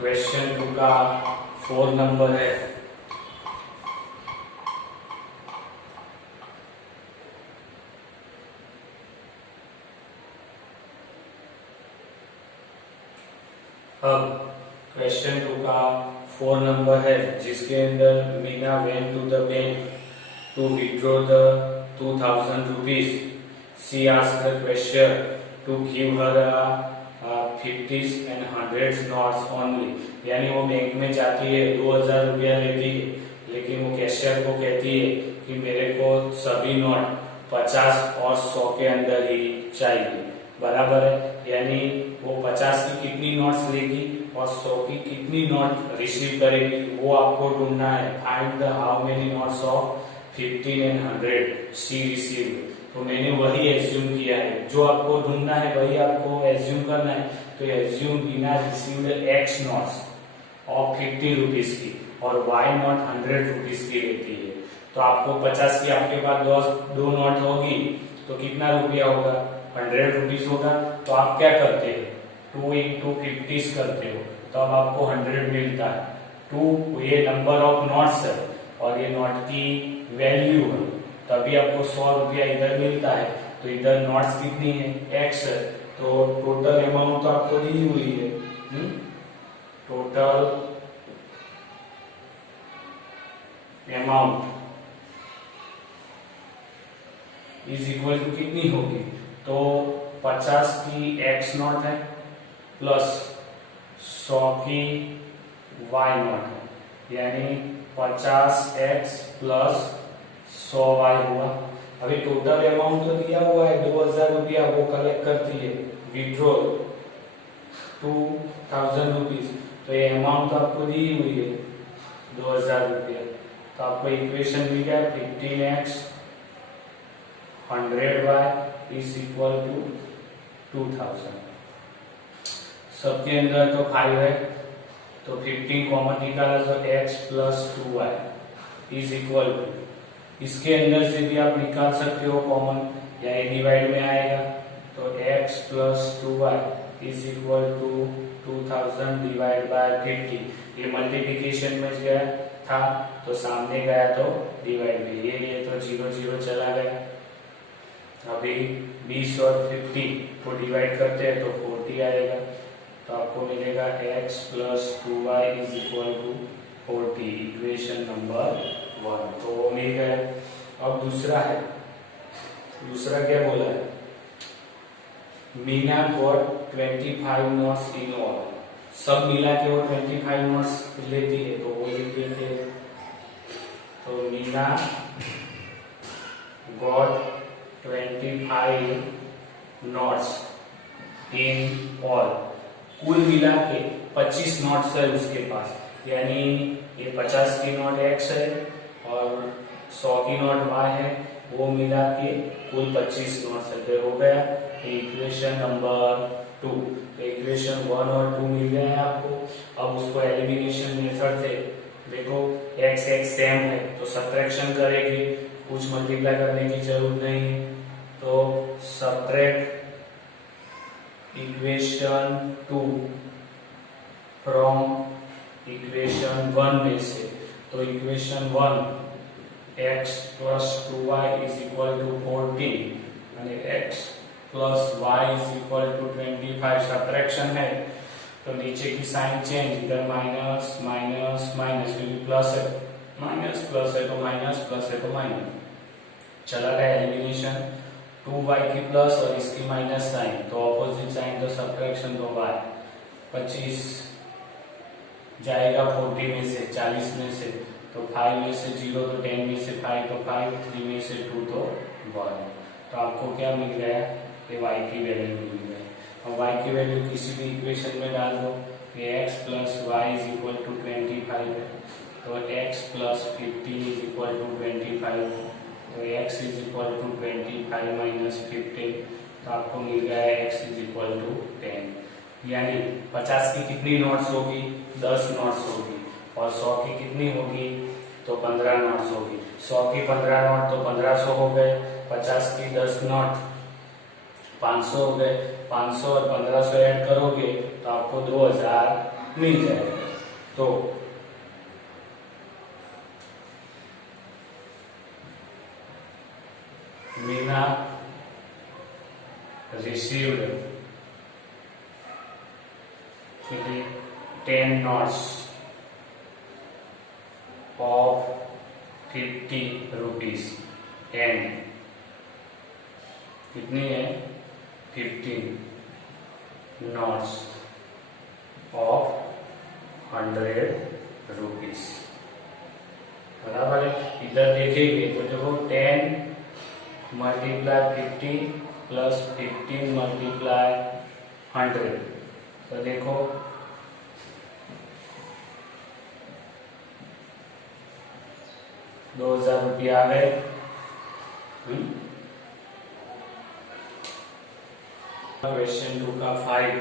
Question 2 का 4 number है। अब क्वेश्चन 2 का 4 नंबर है जिसके अंदर Meena went to the bank to withdraw the 2000 rupees. She asked the cashier to give her 50s and 100s notes only. यानी वो बैंक में जाती है, 2000 रुपया लेती है, लेकिन वो कैशियर को कहती है कि मेरे को सभी नोट 50 और 100 के अंदर ही चाहिए। बराबर है, यानी वो 50 की कितनी नोट्स लेगी और 100 की कितनी नोट रिसीव करेगी, वो आपको ढूंढना है। Find the how many notes of 50 and 100 she received. तो मैंने वही एज्यूम किया है, जो आपको ढूंढना है वही आपको एज्यूम करना है। तो assume Meena received x notes of 50 rupees की और वाई नोट 100 रुपीज की लेती है। तो आपको 50 की आपके पास दो नोट होगी तो कितना रुपया होगा, 100 रुपीज होगा। तो आप क्या करते हैं, 2 into 50 करते हो, तो अब आपको 100 मिलता है। 2 ये नंबर ऑफ नोट्स है और ये नोट की वैल्यू है, तभी आपको 100 रुपया इधर मिलता है। तो इधर नोट्स कितनी है, एक्स है, तो टोटल अमाउंट तो आपको दी हुई है। Total amount is equal to कितनी होगी, तो 50 की एक्स नोट है प्लस 100 की वाई नोट है, यानी 50x प्लस 100y हुआ। अभी टोटल अमाउंट तो दिया हुआ है 2000 रुपया, वो कलेक्ट करती है विड्रॉ 2000 रुपीज। तो ये अमाउंट आपको दी हुई है 2000 रुपया। तो आपको इक्वेशन मिल गया 15x 100y is equal to 2000। सबके अंदर तो 5 है, तो 15 कॉमन निकाला तो x plus 2y is equal to, इसके अंदर से भी आप निकाल सकते हो कॉमन, या ये डिवाइड में आएगा तो x plus 2y is equal to 2000 divide by 50। ये मल्टीप्लिकेशन में गया था तो सामने गया तो डिवाइड में, ये तो 0 0 चला गया। अभी 20 और 50 को डिवाइड करते हैं तो 40 आएगा, तो आपको मिलेगा x plus 2y is equal to 40, equation number 1 तो वो मिल गया। अब दूसरा है, दूसरा क्या बोला है, Meena got 25 notes in all. सब मिला के वो 25 नोट्स लेती है, तो वो लिख देते हैं। तो Meena got 25 notes in all, कुल मिला के 25 नोट्स है उसके पास, यानी ये 50 की नोट x है और 100 की नोट y है, वो मिला के कुल 25 नोट्स है। तो हो गया इक्वेशन नंबर 2। तो इक्वेशन 1 और 2 मिल गए हैं आपको। अब उसको एलिमिनेशन मेथड से देखो, x x सेम है तो सब्ट्रैक्शन करेगी, कुछ मल्टीप्लाई करने की जरूरत नहीं है। तो सब्ट्रैक्ट इक्वेशन 2 फ्रॉम इक्वेशन 1 में से, तो equation 1 x plus 2y is equal to 14 અને x plus y is equal to 25। Subtraction है तो नीचे की साइन चेंज, इधर माइनस माइनस माइनस, क्योंकि प्लस है, माइनस प्लस है तो माइनस, प्लस है तो माइनस, चला गया एलिमिनेशन। 2y की प्लस और इसकी माइनस साइन, तो ऑपोजिट साइन तो सब्ट्रैक्शन तो y। 25 जाएगा 40 में से, 40 में से, तो 5 में से 0 तो 10 में से 5 तो 5, 3 में से 2 तो 1। तो आपको क्या मिल गया, ये y की वैल्यू मिल गई। अब y की वैल्यू किसी भी इक्वेशन में डाल दो, ये x plus Y is equal to 25 है, तो x plus 15 is equal to 25, तो x is equal to 25 minus 15, तो आपको मिल गया x इज इक्वल टू 10। यानी 50 की कितनी नोट्स होगी, 10 नोट्स होगी, और 100 की कितनी होगी, तो 15 नोट्स होगी। 100 की 15 नोट तो 1500 हो गए, 50 की 10 नोट 500 हो गए, 500 और 1500 ऐड करोगे तो आपको 2000 मिल जाएगा। तो Meena received 10 notes of 50 rupees and कितनी है 15 notes of 100 rupees। बराबर है। इधर देखेंगे तो देखो 10 मल्टीप्लाई 50 प्लस 15 मल्टीप्लाई 100, तो देखो 2000 रुपया आ गए। क्वेश्चन 2 का 5,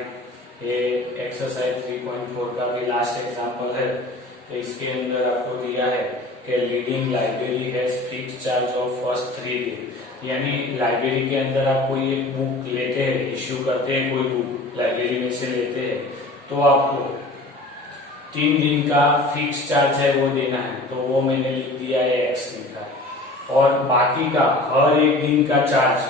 ये एक्सरसाइज 3.4 का भी लास्ट एग्जांपल है। तो इसके अंदर आपको दिया है कि leading library has fixed charge of first 3 day, यानी लाइब्रेरी के अंदर आप कोई एक बुक लेते हैं, इश्यू करते हैं, कोई बुक लाइब्रेरी में से लेते हैं, तो आपको 3 दिन का फिक्स चार्ज है वो देना है। तो वो मैंने लिख दिया है x लिखा है, और बाकी का हर एक दिन का चार्ज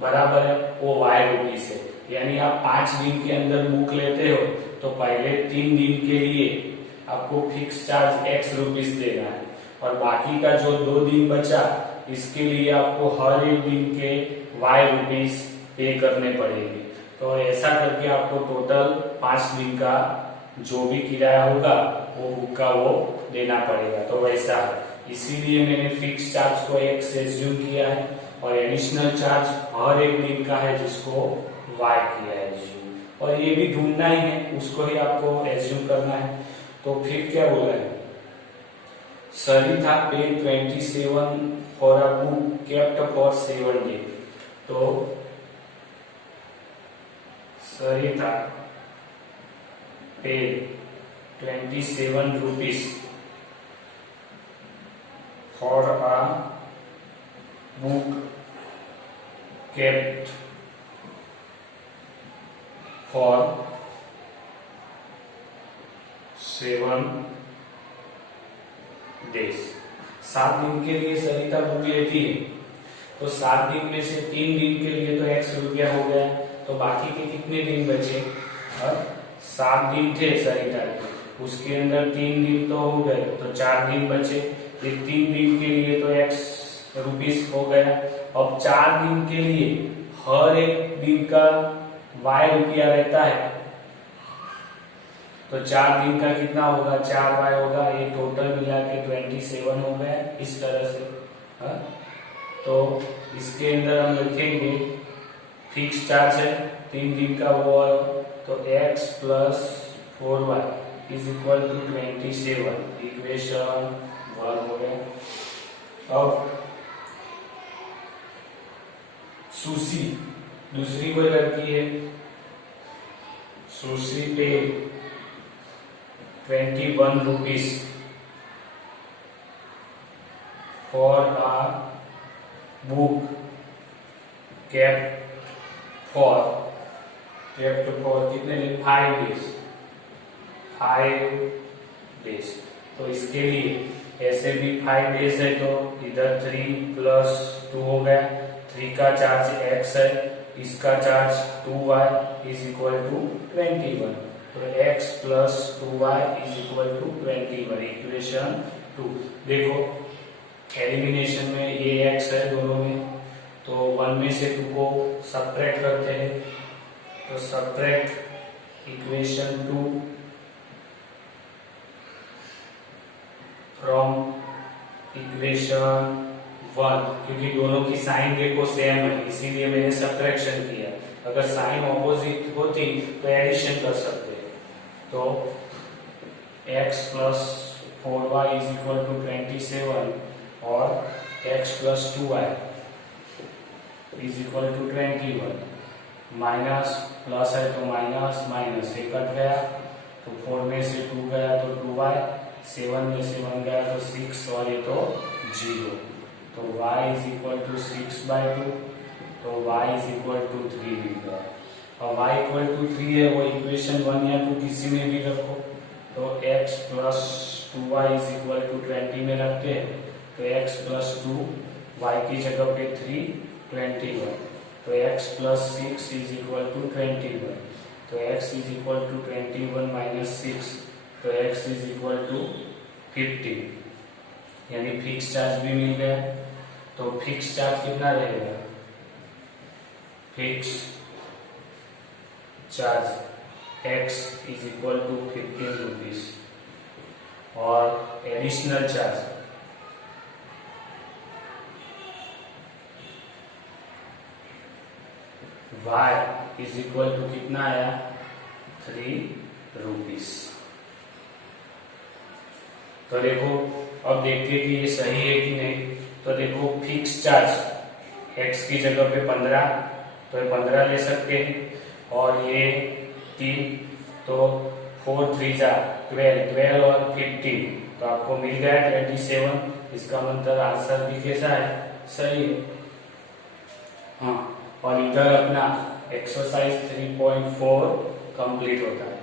बराबर है वो y रुपीस है। यानी आप 5 दिन के अंदर बुक लेते हो तो पहले 3 दिन के लिए आपको फिक्स चार्ज x रुपीस देना है, और बाकी का जो 2 दिन बचा इसके लिए आपको हर एक दिन के y रुपीस पे करने पड़ेंगे। तो ऐसा करके आपको टोटल 5 दिन का जो भी किराया होगा वो बुक का वो देना पड़ेगा। तो वैसा है, इसीलिए मैंने फिक्स चार्ज को x एज्यूम किया है, और एडिशनल चार्ज हर एक दिन का है जिसको y किया है एज्यूम, और ये भी ढूंढना ही है, उसको ही आपको एज्यूम करना है। तो फिर क्या बोला है, Sarita paid 27 for a book kept for 7 day. तो Sarita paid 27 rupees for a book kept for 7 days। 7 दिन के लिए सरिता बुक लेती है, तो 7 दिन में से 3 दिन के लिए तो x रुपया हो गया, तो बाकी के कितने दिन बचे, 7 दिन थे सरिता के, उसके अंदर 3 दिन तो हो गए, तो 4 दिन बचे। ये 3 दिन के लिए तो x रुपीस हो गया। अब 4 दिन के लिए हर एक दिन का y रुपया रहता है, तो 4 दिन का कितना होगा, 4y होगा। ये टोटल मिला के 27 हो गया इस तरह से। तो इसके अंदर हम लिखेंगे फिक्स चार्ज है 3 दिन का वो, तो x plus 4y is equal to 27, equation 1 हो गया। अब सुशी दूसरी कोई लड़की है, सुशी पे 21 rupees for a book kept for कितने दिन, 5 days, 5 days। तो इसके लिए ऐसे भी 5 days है, तो इधर 3 प्लस 2 हो गया, 3 का चार्ज x है, इसका charge 2y is equal to 21, तो x plus 2y is equal to 21, equation 2। देखो एलिमिनेशन में ये x है दोनों में, तो 1 में से 2 को सब्ट्रैक्ट करते हैं, तो सब्ट्रैक्ट इक्वेशन 2 फ्रॉम इक्वेशन 1, क्योंकि दोनों की साइन देखो सेम है इसीलिए मैंने सब्ट्रैक्शन किया। अगर साइन ऑपोजिट होती तो एडिशन कर सकते हैं। तो x plus 4y is equal to 27 और x plus 2y is equal to 21, minus plus है तो माइनस माइनस ये कट गया, तो 4 में से 2 गया तो 2y, 7 में से 1 गया तो 6 और ये तो 0, तो y इज इक्वल टू 6/2, तो y इज इक्वल टू 3 मिल गया। और y इक्वल टू 3 है वो इक्वेशन 1 या 2 किसी में भी रखो, तो x plus 2y is equal to 20 में रखते हैं तो x प्लस 2 y की जगह पे 3 21 तो x plus 6 is equal to 21 तो x is equal to 21 minus 6 तो x इज इक्वल टू 50 यानी फिक्स चार्ज भी मिल गया। तो फिक्स चार्ज कितना रहेगा? Fix charge x is equal to 15 rupees और additional charge y is equal to कितना आया? 3 रुपीज। तो देखो अब देखते हैं कि ये सही है कि नहीं। तो देखो फिक्स चार्ज x की जगह पे 15 तो ये 15 ले सकते हैं और ये 3 तो 4 3 जा 12 और 15 तो आपको मिल गया 27। इसका मतलब आंसर भी कैसा है? सही है। हाँ, और इधर अपना एक्सरसाइज 3.4 कंप्लीट होता है।